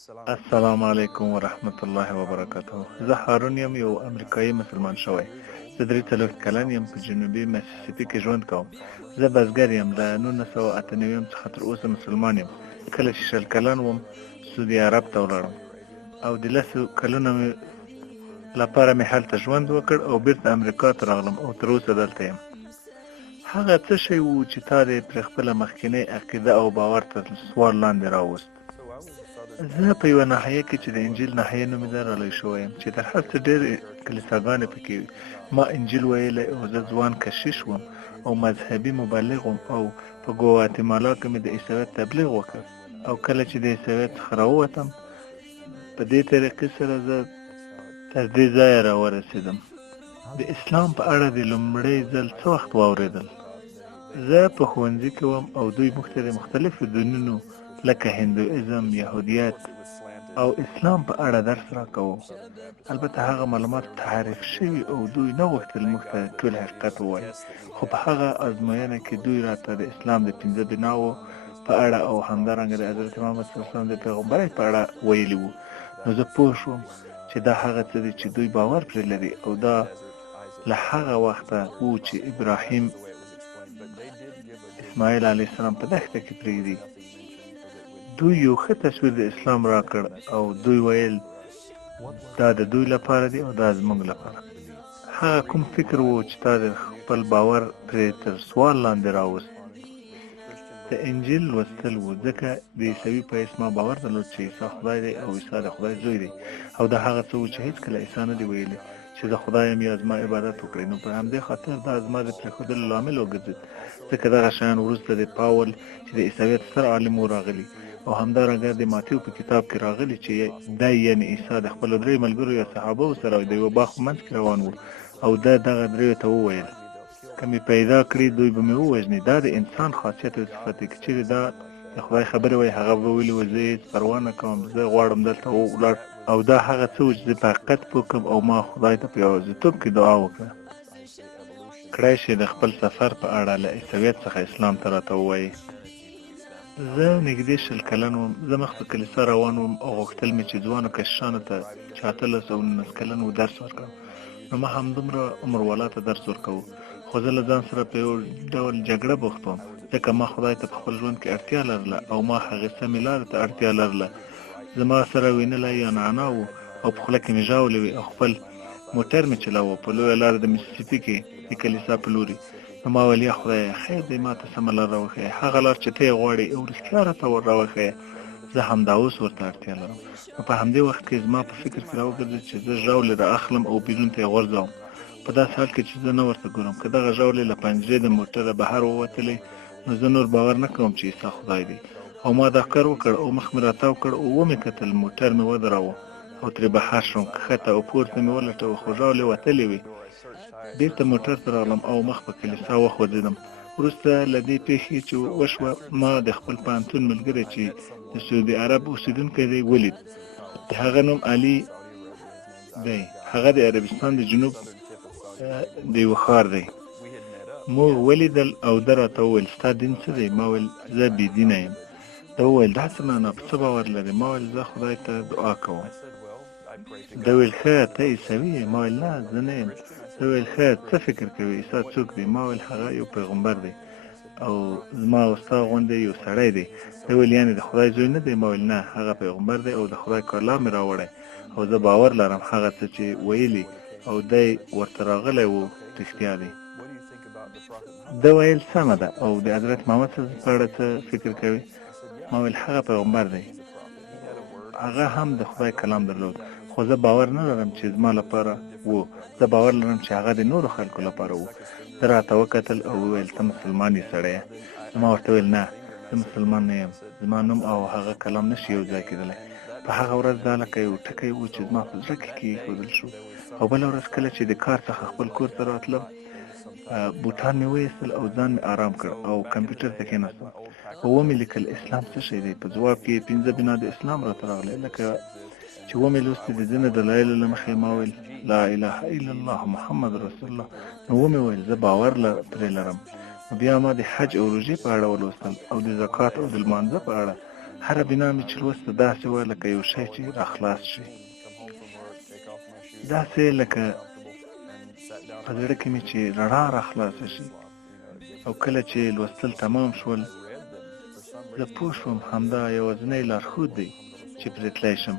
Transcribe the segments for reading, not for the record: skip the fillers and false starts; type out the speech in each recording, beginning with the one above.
السلام علیکم ورحمت الله وبرکاته. زه هارون یم، یو امریکایي مسلمان شوی. زه 43 کلن یم، په جنوبي میسیسیپي کې ژوند کوم. زه بزګر یم، له 1998 څخه تر اوسه مسلمان یم. کله چې 20 کلن وم سعودي عرب ته ولاړم او د 10 کلونو لپاره مې هلته ژوند وکړ او بیرته امریکا ته راغلم او تر اوسه دلته یم. هغه څه شی و چې تا دې پر خپله مخکینۍ عقیده او باور تر سوال لاندې راوست؟ زه په یوه ناحیه کې چې د انجیل ناحیه نومېده رالوی شوی یم، چې تر هر څه ډېرې کلیساګانې پکې وي. ما انجیل ویلی او زه ځوان کشیش وم او مذهبي مبلغ وم او په ګواتیمالا کې مې د عیسویت تبلیغ وکړ. او کله چې د عیسویت څخه راووتم، په دې طریقې سره زه تر دې ځایه راورسېدم. د اسلام په اړه د لومړی ځل څه وخت واورېدل؟ زه په ښوونځي کې وم او دوی موږ ته د مختلفو دینونو لکه هندویزم، یهودیت او اسلام په اړه درس راکاوه. البته هغه معلومات تحریف شوي او دوی نه غوښتل موږ ته ټول حقیقت ووایي، خو په هغه ازموینه کې دوی راته د اسلام د 5 بناوو په اړه او همدارنګه د حضرت محمد صلی الله علیه وسلم د پیغمبرۍ په اړه ویلي وو. نو زه پوه شوم چې دا هغه څه دي چې دوی باور پرې لري، او دا له هغه وخته وو چې ابراهیم اسماعیل علیه السلام په دښته کې پرېږدي. دوی یو ښه تصویر د اسلام راکړ او دوی ویل دا د دوی لپاره دی او دا زموږ لپاره. هغه کوم فکر وو چې تا د خپل باور پرې تر سوال لاندې راوست؟ د انجیل لوستل وو، ځکه د عیسوي په حیث ما باور درلود چې عیسی خدای دی او عیسی د خدای زوی دی، او دا هغه څه وو چې هېڅکله عیسی نه دی ویلي چې زه خدای یم یا زما عبادت وکړئ. نو په همدې خاطر دا زما د پرېښودلو لامل وګرځېد، ځکه دغه شیان وروسته د پاول چې د عیسویت ستر عالم و راغلي، او همدارنګه د ماتیو په کتاب کې راغلي چې دی یعنې عیسی د خپلو 3 ملګرو یا صحابهو سره د یوه باغ په منځ کې روان و، او ده دغه 3 ته وویل که مې پیدا کړي دوی به مې ووژني. دا د انسان خاصیت او صفت دی، که چېرې دا د خدای خبرې وای هغه به ویلي وو زه هېڅ پروا نه کوم، زه غواړم دلته ولاړ، او دا هغه څه و چې زه په حقیقت پوه کړم او ما خدای ته په یوازیتوب کې دعا وکړه. کړی شي د خپل سفر په اړه له عیسویت څخه اسلام ته راته ووایي. زه نږدې 20 کلن وم. زه مخ په کلیسا روان وم او غوښتل مې چې ځوانو کشرانو ته چې 18 او 19 کلن و درس ورکړم. نو ما همدومره عمر والا ته درس ورکوو، خو زه له ځان سره په یو ډول جګړه بوخت وم، ځکه ما خدای ته په خپل ژوند کې اړتیا لرله او ما هغې سمې لارې ته اړتیا لرله. زما سره وینلی یا نعنا و او په خوله کې مې ژاولې وې او خپل موټر مې چلاوه په لویه لاره د میسیسیپي کې د کلیسا په لوري. نو ما ویل یا خدایه خیر دی ما ته سمه لار راوښیه، هغه لار چې ته یې غواړې او رښتیا راته راوښیه، زه همدا اوس ورته اړتیا لرم. نو په همدې وخت کې زما په فکر کې راوګرځېد چې زه ژاولې را اخلم او بیرون ته یې غورځوم، په داسې حال کې چې زه نه ورته ګورم. که دغه ژاولې له پنجرې د موټره بهر ووتلې نو زه نور باور نه کوم چې عیسی خدای دی. او ما دا کار وکړ او مخ مې راتاو کړ او ومې کتل، موټر مې ودراوه او ترې بهر شوم، کښته او پورته مې ولټوه خو ژاولې وتلې وې. بېرته موټر ته راغلم او مخ په کلیسا وخوځېدم. وروسته له دې پېښې چې وشوه ما د خپل پوهنتون ملګری چې د سعودي عرب اوسېدونکی دی ولید. د هغه نوم علي دی، هغه د عربستان د جنوب د یوه ښار دی. موږ ولیدل او ده راته وویل ستا دین څه دی؟ ما ویل زه بېدینه یم. ده وویل دا څه معنا، په څه باور لرې؟ ما ویل زه خدای ته دعا کوم. ده ویل ښه ته عیسوي یې؟ ما ویل نه زه نه یم. ده ویل ښه څه فکر کوې عیسی څوک دی؟ ما ویل هغه یو پیغمبر دی او زما او ستا غوندې یو سړی دی. ده ویل یعنې د خدای زوی نه دی؟ ما ویل نه هغه پیغمبر دی او د خدای کلام یې راوړی او زه باور لرم هغه څه چې ویلي او دی ورته راغلی و رښتیا دی. ده ویل سمه ده او د حضرت محمد صلی الله علیه وسلم په اړه څه فکر کوي؟ ما ویل هغه پیغمبر دی، هغه هم د خدای کلام درلود، خو زه باور نه لرم چې زما لپاره و، زه باور لرم چې هغه د نورو خلکو لپاره و. ده راته وکتل او وویل ته مسلمان یې سړیه؟ ما ورته ویل نه زه مسلمان نه یم، زما نوم او هغه کلام نشي یو ځای کېدلی. په هغه ورځ دا لکه یو ټکی و چې زما په زړه کې کېښودل شو. او بله ورځ کله چې د کار څخه خپل کور ته راتلم بوټان مې وایستل او ځان مې آرام کړ او کمپیوټر ته کېناستم او ومې لیکل اسلام څه شی دی. په ځواب کې 5 بنا د اسلام راته راغلی، لکه چې ومې لوستې د ځینو دلایلو له مخې ما ویل لا اله الا الله محمد رسول الله. نو ومې ویل زه باور پرې لرم. نو بیا ما د حج او روژې په اړه ولوستل او د زکات او د لمانځه په اړه. هره بنا مې چې لوسته داسې وه لکه یو شی چې راخلاص شي، داسې لکه په زړه کې مې چې رڼا راخلاصه شي. او کله چې لوستل تمام شول زه پوه شوم همدا یوازینی لارښود دی چې پرې تلی شم،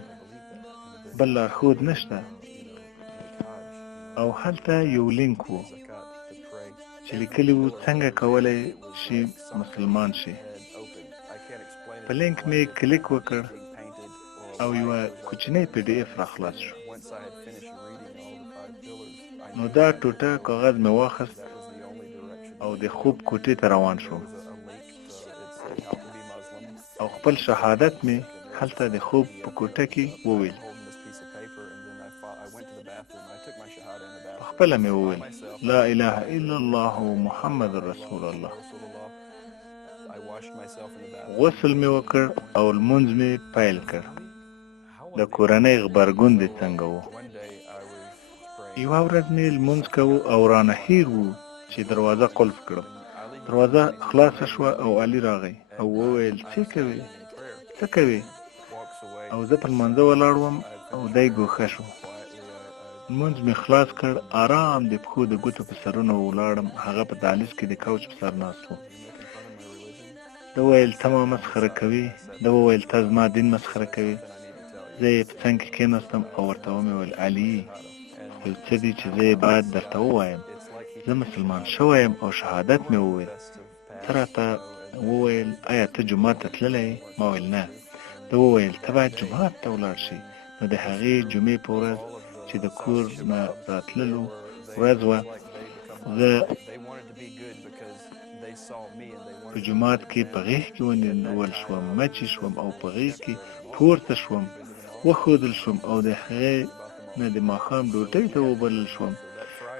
بل لارښود نشته. او هلته یو لینک و چې لیکلي و څنګه کولی شي مسلمان شي. په لینک مې کلیک وکړ او یوه کوچنی PDF راخلاص شو. نو دا ټوټه کاغذ مې واخیست او د خوب کوټې ته روان شوم او خپل شهادت مې هلته د خوب په کوټه کې وویل. خپله مې وویل لا اله الا الله محمد رسول الله. غسل مې وکړ او لمونځ مې پیل کړ. د کورنۍ غبرګون دې څنګه و؟ یوه ورځ مې لمونځ کوو او رانه هیر و چې دروازه قلف کړم. دروازه خلاصه شوه او علي راغی او وویل څه کوې؟ څه کوې؟ او زه په لمانځه ولاړ وم او دی ګوښه شو. لمونځ مې خلاص کړ، آرام د پښو د ګوتو په سرونه ولاړم. هغه په دهلیز کې د کوچ په سر ناست و. ده وویل ته ما مسخره کوې؟ ده وویل ته زما دین مسخره کوې؟ زه یې په څنګ کې کېناستم او ورته ومې ویل علي یو څه دي چې زه یې باید درته ووایم. زه مسلمان شوی یم او شهادت مې وویل. ته راته وویل آیا ته جومات ته تللی یې؟ ما ویل نه. ده وویل ته باید جومات ته ولاړ شي. نو د هغې جمعې په ورځ چې د کور نه راتللو ورځ وه، زه په جومات کې په غېږ کې ونیول شوم، مچې شوم او په غېږ کې پورته شوم، وښودل شوم او د هغې نه د ماښام ډوډۍ ته وبلل شوم.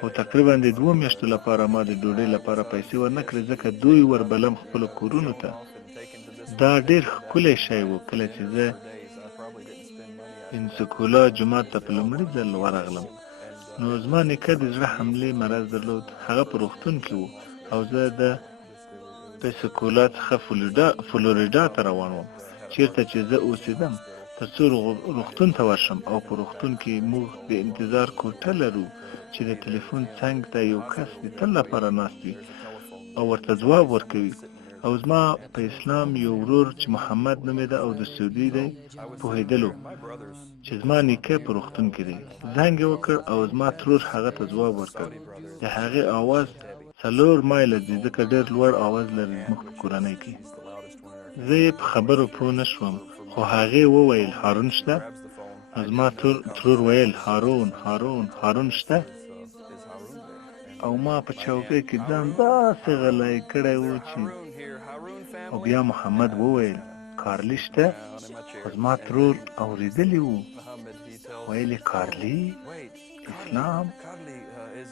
او تقریبا د 2 میاشتو لپاره ما د ډوډۍ لپاره پیسې ورنه کړې ځکه دوی وربلم خپلو کورونو ته. دا ډېر ښکلی شی و. کله چې زه پنسکولا جومات ته په لومړي ځل ورغلم نو زما نیکه د زړه حملې مرض درلود. هغه په روغتون کې و او زه د پنسکولا څخه فلوریډا ته روان وم چیرته چې زه اوسېدم تر څو روغتون ته ورشم. او په روغتون کې موږ د انتظار کوټه لرو چې د تلیفون څنګ ته یو کس د تل لپاره ناست وي او ورته ځواب ورکوي. او زما په اسلام یو ورور چې محمد نومېده او د سعودي دی پوهېدلو چې زما نیکه په روغتون کې دی. زنګ یې وکړ او زما ترور هغه ته ځواب ورکړ. د هغې اواز 4 مایله دی ځکه ډېر لوړ اواز لري زموږ په کورنۍ کې. زه یې په خبرو پوه نه شوم خو هغې وویل هارون شته؟ زما ترور ویل هارون شته؟ او ما په چوکۍ کې ځان داسې غلی کړی و چې او بیا محمد وویل کارلي شته؟ خو زما ترور اورېدلی و ویل یې کارلي اسلام؟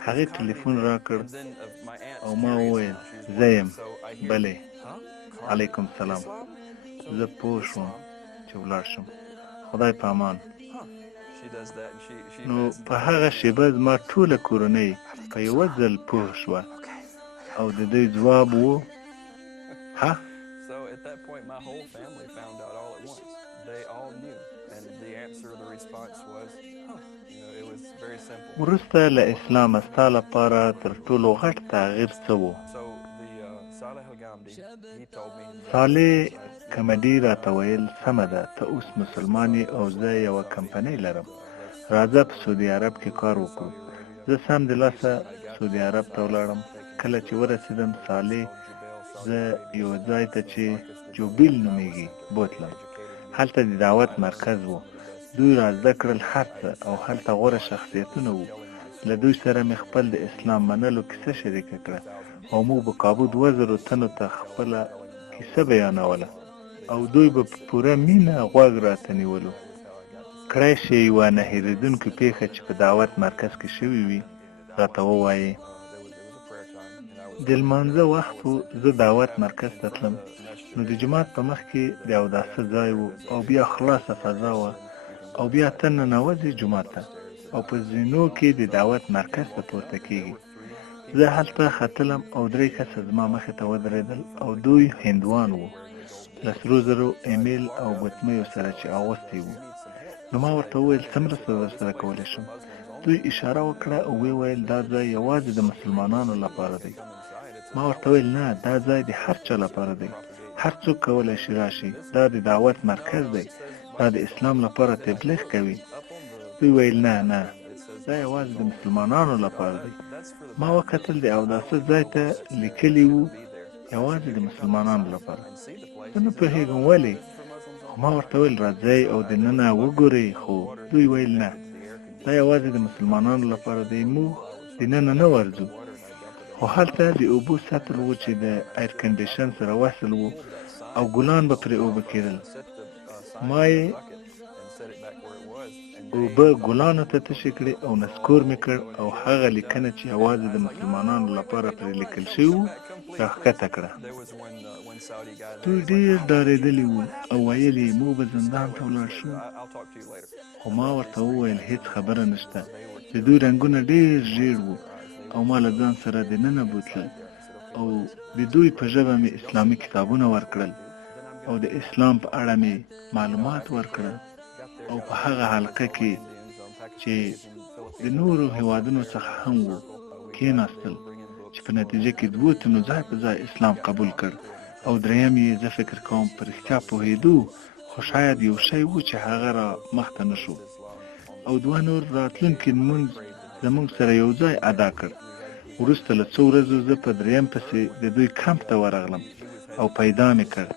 هغې ټلیفون راکړ او ما وویل زه یم بلې علیکم سلام. زه پوه شوم چې ولاړ شم. خدای په امان. نو په هغه شیبه زما ټوله کورنۍ په یوه ځل پوه شوه او د دوی ځواب و ها؟ وروسته له اسلامه ستا لپاره تر ټولو غټ تغییر څه و؟ صالح کمډي راته ویل سمه ده ته اوس مسلمان یې او زه یوه کمپنۍ لرم، راځه په سعودي عرب کې کار وکړو. زه سمدلاسه سعودي عرب ته ولاړم. کله چې ورسېدم صالح زه یو ځای ته چې جوبیل نومیږي بوتلم. هلته د دعوت مرکز و. دوی را زده کړل هر څه او هلته غوره شخصیتونه وو. له دوی سره مې خپل د اسلام منلو کیسه شریکه کړه او موږ به کابو 2000 تنو ته خپله کیسه بیانوله او دوی به په پوره مینه غوږ راته نیولو. کړی شي یوه نه هېرېدونکې پېښه چې په دعوت مرکز کې شوې وي راته ووایې. د لمانځه وخت و. زه دعوت مرکز ته تلم نو د جومات په مخ کې د اوداسه ځای و او بیا خلاصه فضا وه او بیا ته ننوځې جومات ته او په زینو کې د دعوت مرکز ته پورته کېږي. زه هلته ختلم او 3 کسه زما مخې ته ودرېدل او دوی هندوان وو. له 3,000 ایمیل او ګوتمیو سره چې اغوستی وو. نو ما ورته وویل څه مرسته درسره کولی شم؟ دوی اشاره وکړه او ویل دا ځای یوازې د مسلمانانو لپاره دی. ما ورته ویل نه، دا ځای د هر چا لپاره دی، هر څوک کولی شي راشي، دا د دعوت مرکز دی، دا د اسلام لپاره تبلیغ کوي. دوی ویل نه نه، دا یوازې د مسلمانانو لپاره دی. ما وکتل د اوداسه ځای ته لیکلي وو یوازې د مسلمانانو لپاره. زه نه پوهېږم ولې، خو ما ورته ویل راځئ او دننه وګورئ، خو دوی ویل نه، دا یوازې د مسلمانانو لپاره دی، موږ دننه نه ورځو. خو هلته د اوبو سطل وو چې د ایر کنډیشن سره وصل وو او ګلان به پرې اوبه کېدل. ما یې اوبه ګلانو ته تشې کړې او نسکور مې کړ او هغه لیکنه چې یوازې د مسلمانانو لپاره پرې لیکل شوي وو راښکته کړه. دوی ډېر ډارېدلي وو او ویل یې موږ به زندان ته ولاړ شو. خو ما ورته وویل هېڅ خبره نشته. د دوی رنګونه ډېر ژېړ وو او ما له ځان سره دننه بوتلل او د دوی په ژبه مې اسلامي کتابونه ورکړل او د اسلام په اړه مې معلومات ورکړل او په هغه حلقه کې چې د نورو هیوادونو څخه هم وو کېناستل، چې په نتیجه کې 2 تنو ځای په ځای اسلام قبول کړ او دریم یې زه فکر کوم په رښتیا پوهېدو، خو شاید یو شی وو چې هغه را مخته نه شو. او 2 نور راتلونکي لمونځ زموږ سره یو ځای ادا کړ. وروسته له څو ورځو زه په دریم پسې د دوی کمپ ته ورغلم او پیدا مې کړ.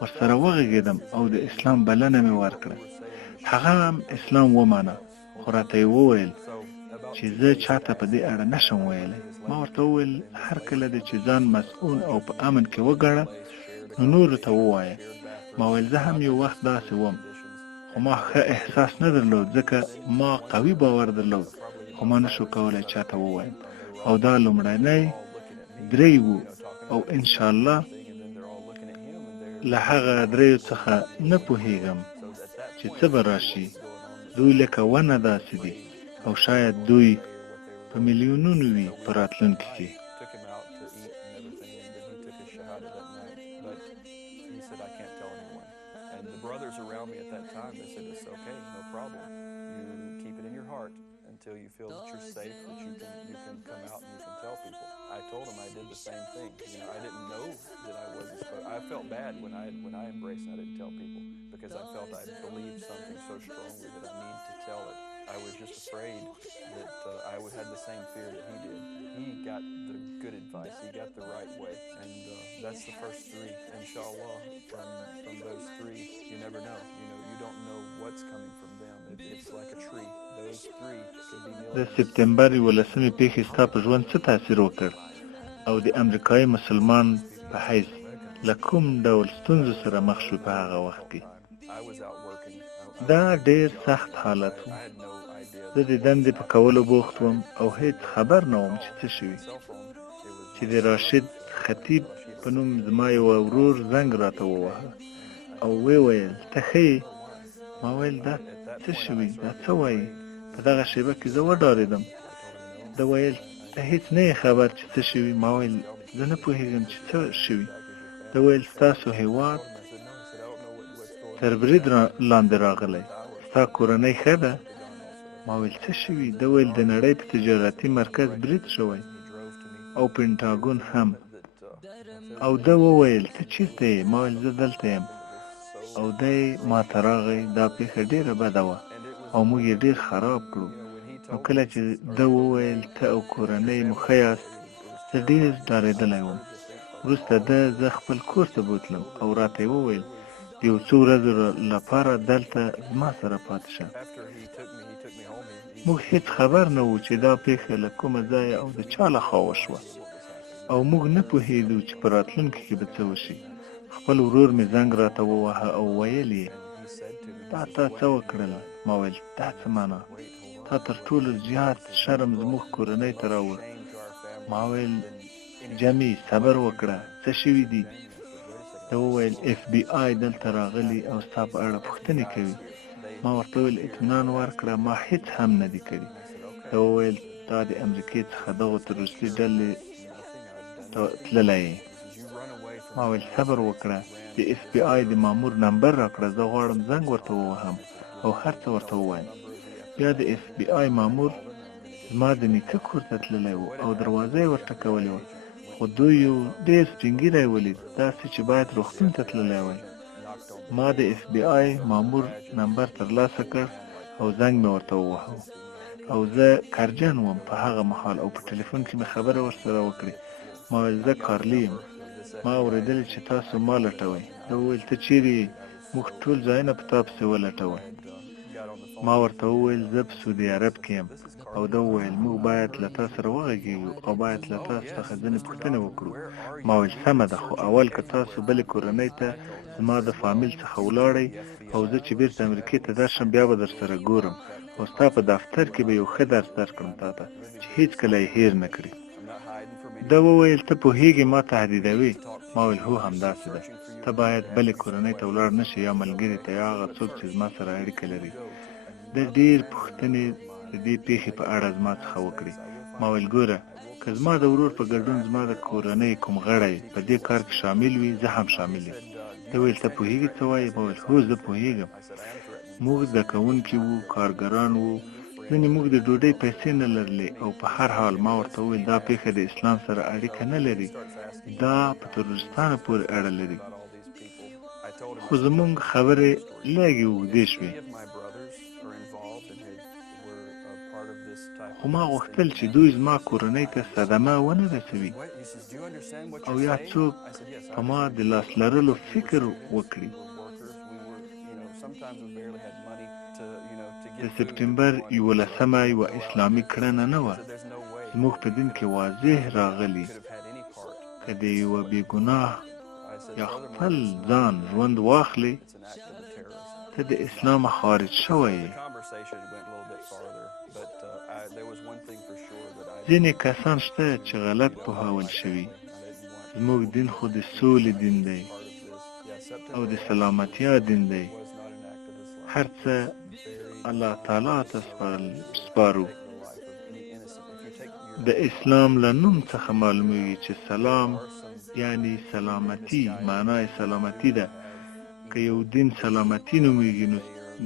ورسره وغږېدم او د اسلام بلنه مې ورکړه. هغه هم اسلام ومانه، خو راته یې وویل چې زه چاته په دې اړه نشم ویلی. ما ورته وویل هر کله دې چې ځان مسؤل او په امن کې وګڼه نو نورو ته ووایه. ما ویل زه هم یو وخت داسې وم، خو ما ښه احساس نه درلود ځکه ما قوي باور درلود، خو ما نشو کولی چاته ووایم. او دا لومړنی 3 وو او انشاءالله له هغه 3 څخه نه پوهېږم چې څه به راشي. دوی لکه ونه داسې دي او شاید دوی په میلیونونو وي په راتلونکي کې. Until you feel that you're safe, that you can come out and you can tell people. I told him I did the same thing. You know, I didn't know that I wasn't supposed. I felt bad when I embraced and I didn't tell people because I felt I believed something so strongly that I need to tell it. I was just afraid that I would have the same fear that he did. He got the good advice. He got the right way, and that's the first 3. Inshallah, from those 3, you never know. You don't know what's coming from them. It's like a tree. Those 3 could be د سپتمبر 11مې پیښې ستا په ژوند څه تاثیر وکړ او د امریکایي مسلمان په حیث له کوم ډول ستونزو سره مخ شو په هغه وخت کې؟ دا ډېر سخت حالت و. زه د دندې په کولو بوخت وم او هیڅ خبر نه وم چې څه شوي، چې د راشد خطیب په نوم زما یو ورور زنګ راته ووهه او ویل ته ښه یې؟ ما ویل دا څه شوي، دا څه وایي؟ په دغه شیبه کې زه وډارېدم. ده ویل ته هیڅ نه یې خبر چې څه شوي؟ ما ویل زه نه پوهېږم چې څه شوي. ده ویل ستاسو هېواد تر برید لاندې راغلی، ستا کورنۍ ښه ده؟ ما ویل څه شوي؟ ده ویل د نړۍ په تجارتي مرکز برید شوی او پینټاګون هم. او ده وویل ته چېرته یې؟ ما ویل زه دلته یم. او دی ما ته راغی. دا پیښه ډېره بده وه او موږ یې ډېر خراب کړو. نو کله چې ده وویل ته او کورنۍ مو ښه یاست، زه ډېر ډارېدلی وم. وروسته ده زه خپل کور ته بوتلم او راته یې وویل د یو څو ورځو لپاره دلته زما سره پاتې شه. موږ هیڅ خبر نه وو چې دا پیښه له کومه ځایه او د چا له خوا وشوه او موږ نه پوهېدو چې په راتلونکي کې به څه وشي. خپل ورور مې زنګ راته ووهه او ویل یې دا تا څه وکړل؟ ما ویل دا څه معنا؟ تا تر ټولو زیات شرم زموږ کورنۍ ته راوړ. ما ویل جمعي صبر وکړه، څه شوي دي؟ ده وویل FBI دلته راغلي او ستا په اړه پوښتنې کوي. ما ورته ویل اطمینان ورکړه، ما هیڅ هم نه دي کړي. ده وویل تا د امریکې څخه دغو تروریستي ډلې ته تللی یې. ما ویل صبر وکړه، د اف بی آی د مامور نمبر راکړه، زه غواړم زنګ ورته ووهم او هر څه ورته ووایم. بیا د اف بی آی مامور زما د نیکه کور ته تللی و او دروازه یې ورټکولې وه، خو دوی یو ډېر سپین ږیری ولید، داسې چې باید روغتون ته تللی وای. ما د اف بی آی مامور نمبر ترلاسه کړ او زنګ مې ورته وواهه او زه کرجن وم په هغه مهال او په ټلیفون کې مې خبره ورسره وکړې. ما ویل زه کارلي یم، ما اورېدلې چې تاسو ما لټوئ. ده وویل ته چیرې یې؟ موږ ټول ځایونه په تا پسې ولټول. ما ورته وویل زه په سعودي عرب کې یم او ده وویل موږ باید له تا سره وغږیږو او باید له تاسو څخه ځینې پوښتنې وکړو. ما ویل سمه ده، خو اول که تاسو بلې کورنۍ ته زما د فامیل څخه ولاړئ او زه چې بیرته امریکې ته درشم بیا به در سره ګورم او ستا په دفتر کې به یو ښه درس درکړم تا ته چې هیڅکله یې هیر نه کړي. ده وویل ته پوهېږې ما تهدیدوي؟ ما ویل هو همداسې ده، ته باید بلې کورنۍ ته ولاړ نه شې یا ملګري ته یا هغه څوک چې زما سره اړیکه لري. ده ډېر پوښتنې د دې پیښې په اړه زما څخه وکړې. ما ویل ګوره، که زما د ورور په ګډون زما د کورنۍ کوم غړی په دې کار کې شامل وي زه هم شامل یم. ده ویل ته پوهېږې څه وایې؟ ما ویل هو زه پوهېږم. موږ زده کوونکي وو، کارګران وو، ځینې موږ د ډوډۍ پیسې نه لرلې او په هر حال ما ورته وویل دا پیښه د اسلام سره اړیکه نه لري، دا په تروریستانو پورې اړه لري. خو زموږ خبرې لږې اوږدې شوې. خو ما غوښتل چې دوی زما کورنۍ ته صدمه ونه رسوي او یا څوک په ما د لاس لرلو فکر وکړي. د سپتمبر 11 یوه اسلامي کړنه نه وه. زموږ په دین کې واضح راغلي که د یوه بېګناه یا خپل ځان ژوند واخلي ته د اسلام خارج شوی یې. ځینې کسان شته چې غلط پوهول شوي. زموږ دین خو د سولې دین دی او د سلامتیا دین دی. هر څه الله تعالی ته سپارو. د اسلام له نوم څخه معلومیږي چې سلام یعنی سلامتی، معنی سلامتی ده. که یو دین سلامتی نومیږي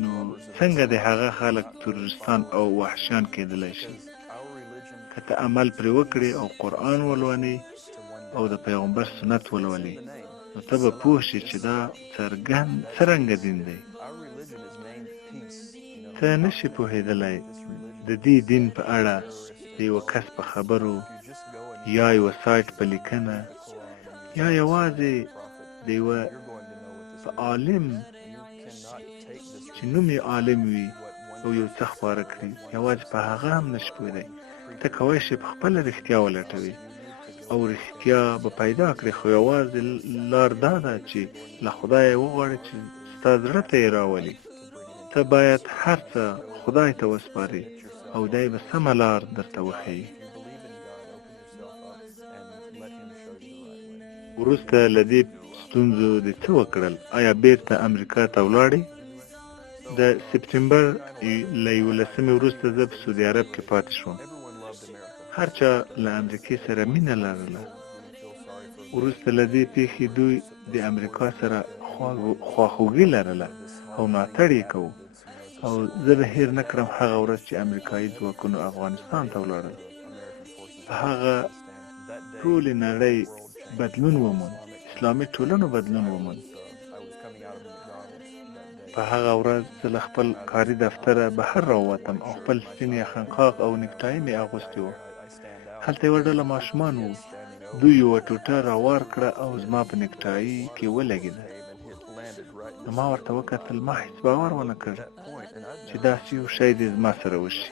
نو څنګه د هغه خلک تروریستان او وحشیان کېدلی شي؟ که ته عمل پرې وکړې او قرآن ولولې او د پیغمبر سنت ولولې نو ته به پوه شې چې دا څرنګه دین دی. ته نشي پوهېدلی د دې دین په اړه د یوه کس په خبرو یا یوه سایټ په لیکنه یا یوازې د یوه عالم چې نوم یې عالم وي او یو څه خپاره کړي، یوازې په هغه هم نشي پوهېدی. ته کولی شې په خپله رښتیا ولټوې او رښتیا به پیدا کړې، خو یوازې لار دا ده چې له خدایه وغواړې چې ستا زړه ته یې راولي. ته باید هر څه خدای ته وسپارې او دی به سمه لار درته وښیي. وروسته له دې ستونزو دې څه وکړل؟ آیا بیرته امریکا ته ولاړې؟ د سپتمبر له 11 وروسته زه په سعودي عرب کې پاتې شوم. هر چا له امریکې سره مینه لرله. وروسته له دې پیښې دوی د امریکا سره خواخوږي لرله او ملاتړ یې کوو. او زه به هیر نه کړم هغه ورځ چې امریکایي ځواکونو افغانستان ته ولاړل. په هغه ټولې نړۍ بدلون وموند، اسلامي ټولنو بدلون وموند. په هغه ورځ زه له خپل کاري دفتره بهر راووتم او خپل سپین یخنقاق او نیکټایي مې اغوستې وه. هلته یوه ډله ماشومان وو. دوی یوه ټوټه راوار کړه او زما په نیکټایي کې ولګېده. نو ما ورته وکتل، ما هېڅ باور ونه کړ چې داسې یو شی دې زما سره وشي.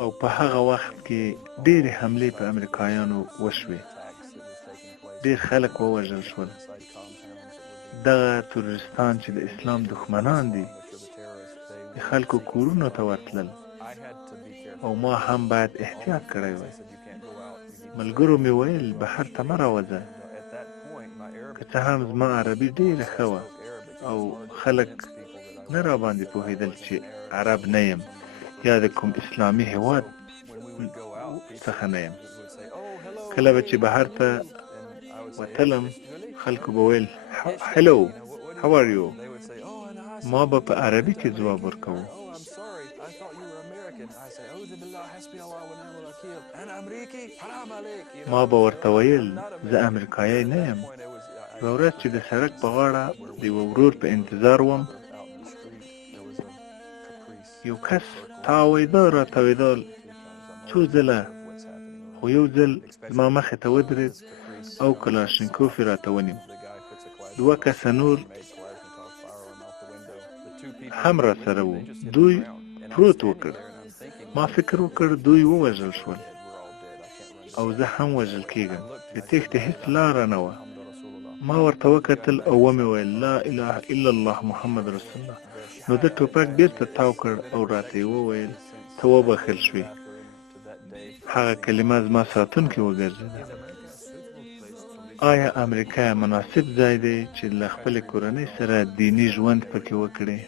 او په هغه وخت کې ډېرې حملې په امریکایانو وشوې. ډېر خلک ووژل شول. دغه تروریستان چې د اسلام دښمنان دي د خلکو کورونو ته ورتلل او ما هم باید احتیاط کړی وای. ملګرو مې ویل بهر ته مه راوځه. که څه هم زما عربي ډېره ښه وه او خلک نه راباندې پوهېدل چې عرب نه یم یا د کوم اسلامي هېواد څخه نه یم. کله به چې بهر ته وتلم خلکو به ویل hello how are you ما به په عربي کې ځواب ورکوو ما به ورته ویل زه امریکایی نه یم. یوه ورځ چې د سړک په غاړه د یوه ورور په انتظار وم یو کس تاویده را تاویدال څو ځله خو یو ځل زما مخې ته ودرېد او کلاشینکوف یې راته ونیو. دوه کسه نور هم را سره وو. دوی پروت وکړ. ما فکر وکړ دوی ووژل شول او زه هم وژل کېږم. د تېښتې هېڅ لاره نه وه. ما ورته وکتل او ومې ویل لا اله الا الله محمد رسول الله. نو د ټوپک بیرته تاو کړ او راته یې وویل ته وبخښل شوې. هغه کلمه زما ساتونکې وګرځېده. آیا امریکا مناسب ځای دی چې له خپلې کورنۍ سره دیني ژوند پکې وکړي؟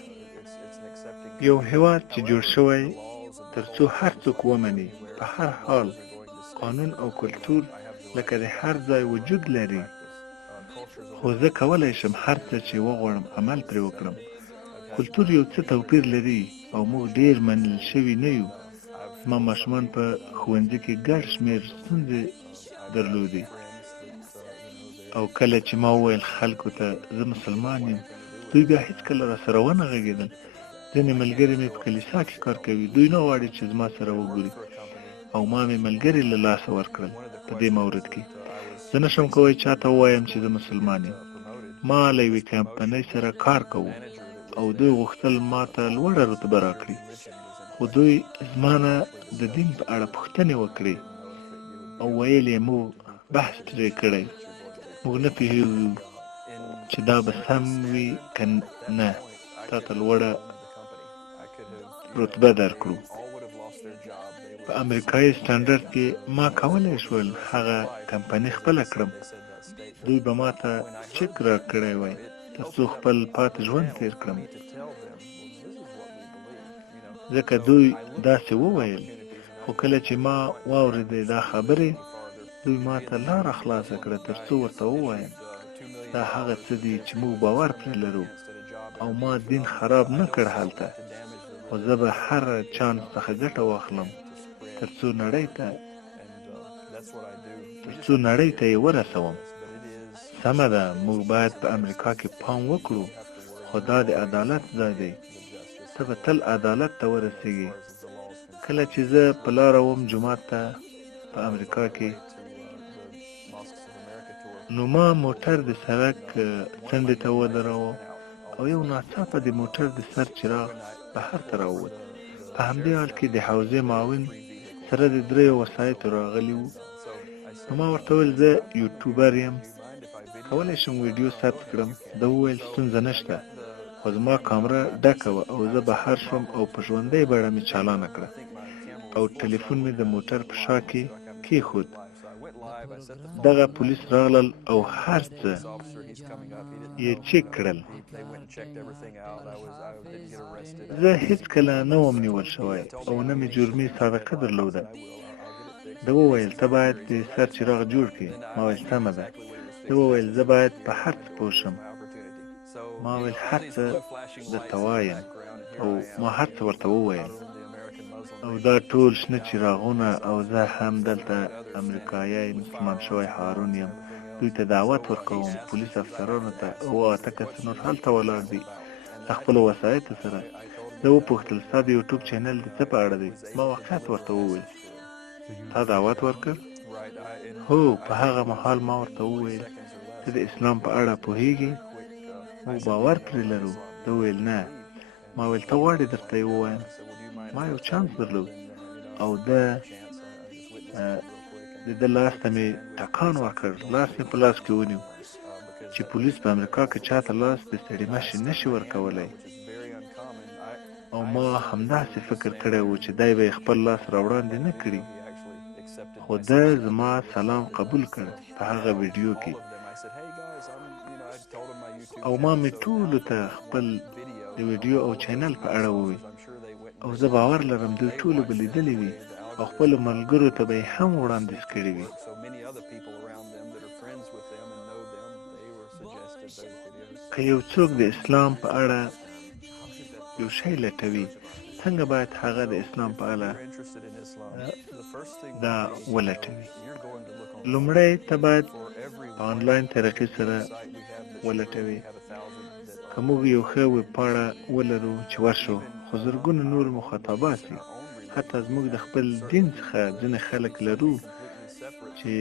یو هېواد چې جوړ شوی تر څو هر څوک ومني په هر حال قانون او کلتور لکه د هر ځای وجود لري. خو زه کولی شم هر څه چې وغواړم عمل پرې وکړم. کلتور یو څه توپیر لري او موږ ډېر منل شوي نه یو. زما ماشومان په ښوونځي کې ګډ شمېر ستونزې درلودې او کله چې ما وویل خلکو ته زه مسلمان یم دوی بیا هېڅکله راسره ونه غږېدل. ځینې ملګري مې په کلیسا کې کار کوي. دوی نه غواړي چې زما سره وګوري او ما مې ملګري له لاسه ورکړل. په دې مورد کې زه نشم کوی چاته ووایم چې زه مسلمان یم. ما له یوې کمپنۍ سره کار کوو او دوی غوښتل ما ته لوړه رتبه راکړي خو دوی زما نه د دین په اړه پوښتنې وکړې او ویل یې موږ بحث ترې کړی. موږ نه پوهېږو چې دا به سم وي که نه. تا ته لوړه رتبه درکړو. په امریکایي سټنډرډ کې ما کولی شول هغه کمپنۍ خپله کړم. دوی به ما ته چک راکړی وای تر څو خپل پاتې ژوند تېر کړم. ځکه دوی داسې وویل. خو کله چې ما واورېدې دا خبرې دوی ما ته لاره خلاصه کړه تر څو ورته ووایم دا هغه څه دي چې موږ باور پرې لرو او ما دین خراب نه کړ هلته. خو زه به هر چانس څخه ګټه واخلم تر څو نړۍ ته یې ورسوم. سمه ده موږ باید په امریکا کې پام وکړو خو دا د عدالت ځای دی. ته به تل عدالت ته ورسېږي. کله چې زه په لاره وم جومات ته په امریکا کې نو ما موټر د سړک څنډې ته ودراوه او یو ناڅاپه د موټر د سر چراغ بهر ته راووت. په همدې حال کې د حوزې معاون سره د دریو وسایطو راغلي وو. نو ما ورته وویل زه یوټیوبر یم کولی شم ویډیو ثبت کړم. ده وویل ستونزه نشته خو زما کامره ډکه وه او زه بهر شوم او په ژوندۍ بڼه مې چالانه کړه او ټلیفون مې د موټر په شا کې کېښود. دغه پولیس راغلل او هر څه یې چک کړل. زه هېڅکله نه وم نیول شوی او نه مې جرمي سابقه درلوده. ده وویل ته باید د سر چراغ جوړ کړې. ما ویل سمه ده. ده وویل زه باید په هر څه پوه شم. ما ویل هر څه درته وایم او ما هر څه ورته وویل او دا ټول شنه چراغونه او زه هم دلته امریکایی مسلمان شوی هارون یم. دوی ته دعوت ورکوم پولیس افسرانو ته او 8 کسه نور هلته ولاړ دي له خپلو وسایطو سره. زه وپوښتل ستا د یوټیوب چینل د څه په اړه دی؟ ما واقعیت ورته وویل. تا دعوت ورکړ؟ هو په هغه مهال ما ورته وویل ته د اسلام په اړه پوهیږې؟ موږ باور پرې لرو. ده وویل نه. ما ویل ته غواړې درته یې ووایم؟ ما یو چانس درلود او د ده لاس ته مې ټکان ورکړ. لاس مې په لاس کې ونیو چې پولیس په امریکا کې چاته لاس د ستړي مشي نشي ورکولی او ما همداسې فکر کړی و چې دی به یې خپل لاس راوړاندې نه کړي. خو ده زما سلام قبول کړ په هغه ویډیو کې او ما مې ټولو ته خپل د ویډیو او چینل په اړه وویل او زه باور لرم دوی ټولو به لیدلی وي او خپلو ملګرو ته به یې هم وړاندیز کړي وي. که یو څوک د اسلام په اړه یو شی لټوي څنګه باید هغه د اسلام په اړه دا ولټوي. لومړی ته باید په آنلاین طریقې سره ولټوي. که موږ یو ښه ویبپاڼه ولرو چې ورشو، خو زرګونه نور مخاطبات وي. حتی زموږ د خپل دین څخه ځینې خلک لرو چې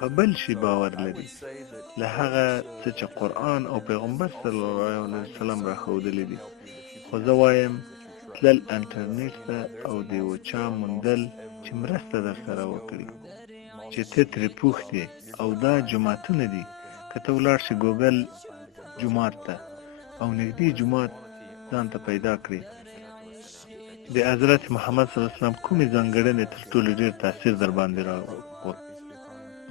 په بل شي باور لري له هغه څه چې قرآن او پیغمبر صلی الله علیه وسلم راښودلی دي. خو زه وایم تلل انټرنیټ ته او د یو چا موندل چې مرسته در سره وکړي چې ته ترې پوښتې او دا جوماتونه دي. که ته ولاړ شې ګوګل جومات ته او نږدې جومات ځان ته پیدا کړې، د حضرت محمد صلی الله علیه وسلم کومې ځانګړنې تر ټولو ډېر تاثیر در باندې راوړ.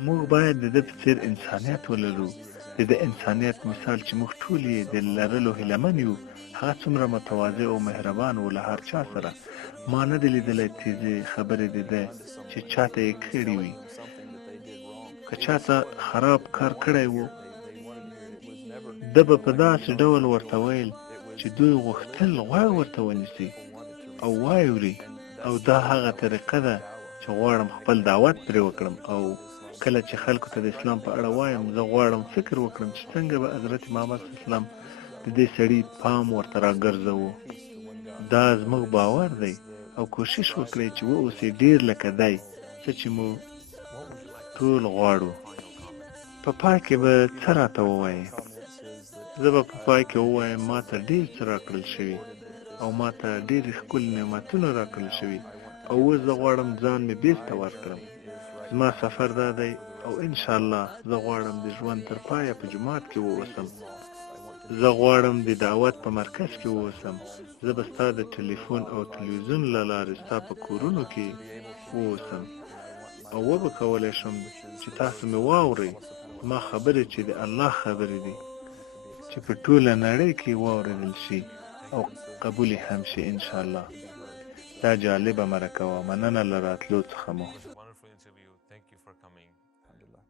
موږ باید د ده په څېر انسانیت ولرو. د ده انسانیت مثال چې موږ ټول یې د لرلو هیلهمن یو. هغه څومره متواضع او مهربان و له هر چا سره. ما نه دی لیدلی تیزې خبرې د ده چې چاته یې کړې وي. که چاته خراب کار کړی و، ده به په داسې ډول ورته ویل چې دوی غوښتل غوږ ورته ونیسي او واوري. او دا هغه طریقه ده چې غواړم خپل دعوت پرې وکړم. او کله چې خلکو ته د اسلام په اړه وایم، زه غواړم فکر وکړم چې څنګه به حضرت محمد صلی الله علیه وسلم د دې سړي پام ورته راګرځوو. دا زموږ باور دی او کوشش وکړئ چې واوسئ ډېر لکه دی، څه چې مو ټول غواړو. په پای کې به څه راته ووایې؟ زه به په پای کې ووایم ما ته ډېر څه راکړل شوي او ما ته ډېرې ښکلي نعمتونه راکړل شوي او اوس زه غواړم ځان مې بېرته ورکړم. زما سفر دا دی او انشاءالله زه غواړم د ژوند تر پایه په جومات کې واوسم. زه غواړم د دعوت په مرکز کې واوسم. زه به ستا د ټلیفون او تلویزیون له لارې ستا په کورونو کې واوسم او وبه کولی شم چې تاسو مې واورئ. ما خبرې چې د الله خبرې دي چې په ټوله نړۍ کې واورېدل شي او قبولې هم شي انشاءالله. دا جالبه مرکه وه. مننه له راتلو څخه مو. Wonderful interview. Thank you for coming. Alhamdulillah.